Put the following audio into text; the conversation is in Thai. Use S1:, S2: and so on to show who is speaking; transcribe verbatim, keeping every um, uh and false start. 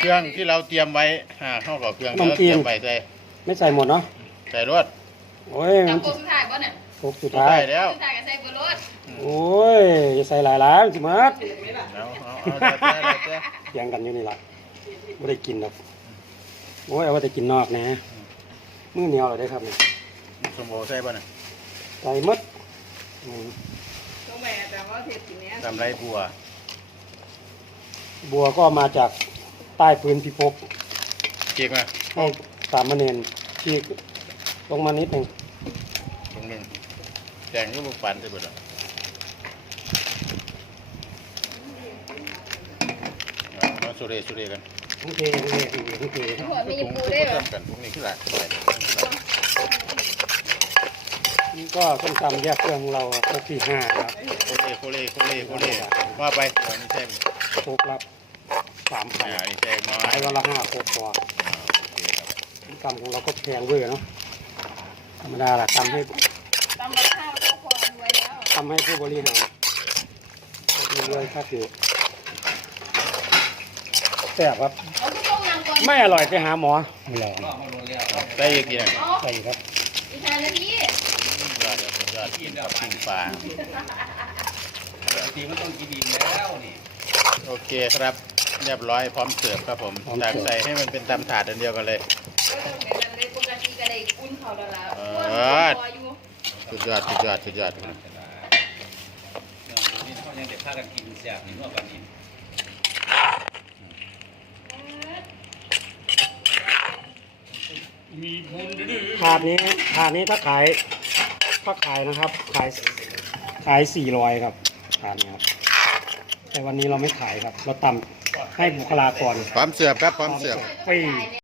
S1: รื่องที่เราเตรียมไว้อ่าเข้ากับเครื่องที่เราเตรียมไว้ใส่
S2: ไม่ใส่หมดเนาะ
S1: ใส่รถ
S2: โอ้ย
S3: จับโคสุดท้ายป่ะเนี่ย
S2: โคกสุดท้าย
S1: แล้ว
S3: สุดท้ายก็ใส่เบอร์รถ
S2: โอ้ยจะใส่หลายล้านสิมัด
S1: เอาเอาเอาแต่แต่
S2: เถียงกันอยู่นี่ล่ะไม่ได้กินหรอกโอ้ยเอาไว้แต่กินนอกนะมื้อเหนียวเลยได้ครับเนี่ย
S1: สมโอใส่ป่ะเนี่ย
S2: ใส่มัด
S3: ต้องแม่แต่ว่าเทปสีนี้
S1: ทำไรบัว
S2: บัวก็มาจากใต้พื้นพิภพ
S1: เก่งไหม
S2: ให้สามเณรที่ลงมานิดหนึ่ง
S1: ตรงนึงแจงก็บุกฟันใช่ป่ะมาสุเรสุเรกัน
S2: โอเคโอเคโอเค
S3: หัวมีปูได้เหรอ
S1: กันพวกนี้ขึ้นหลัก
S2: นี่ก็ส้มตำแยกเครื่องของเราครบที่ห้าครับ
S1: โคเล่โคเล่โคเล่โคเล่ว่าไปวันนี้แจ้ง
S2: ครบรับสามพัน
S1: อ่านี่แจ้งน้อย
S2: ขายวันละห้าครบพอส้มตำของเราก็แพงเว้ยเนาะธรรมดาละทำให้
S3: ตำกับข้าวก็พอรวยแล้ว
S2: ทำให้ผู้บริหารดูเลยครับอยู่แซ่บครับไม่อร่อยไปหาหมอไม่ลอง
S1: ได้ยังกินอ่ะ
S2: ใส่ครับ
S3: อีกห้านาที
S1: ยอดยอดกินกับปิ้งปลา
S4: ทีมันต้องกินดินแล้วนี่
S1: โอเคครับเรียบร้อยพร้อมเสิร์ฟครับผมจากใส่ให้มันเป็นตำถาดอันเดียวกันเลย
S3: ปกติก็ได้อุ่นเขาแล้วล่ะ
S1: สุดยอดสุดยอดสุดยอด
S4: นี่เขายังเด็กพากันกินแซ่บนี่นวดกันกิน
S2: ถาดนี้ถาดนี้ถ้าขายถ้าขายนะครับขายขายสี่ร้อยครับถาดนี้ครับแต่วันนี้เราไม่ขายครับเราตำให้บุคลากร
S1: พร้อมเสิร์ฟครับพร้อมเสิร์ฟ
S2: ฟรี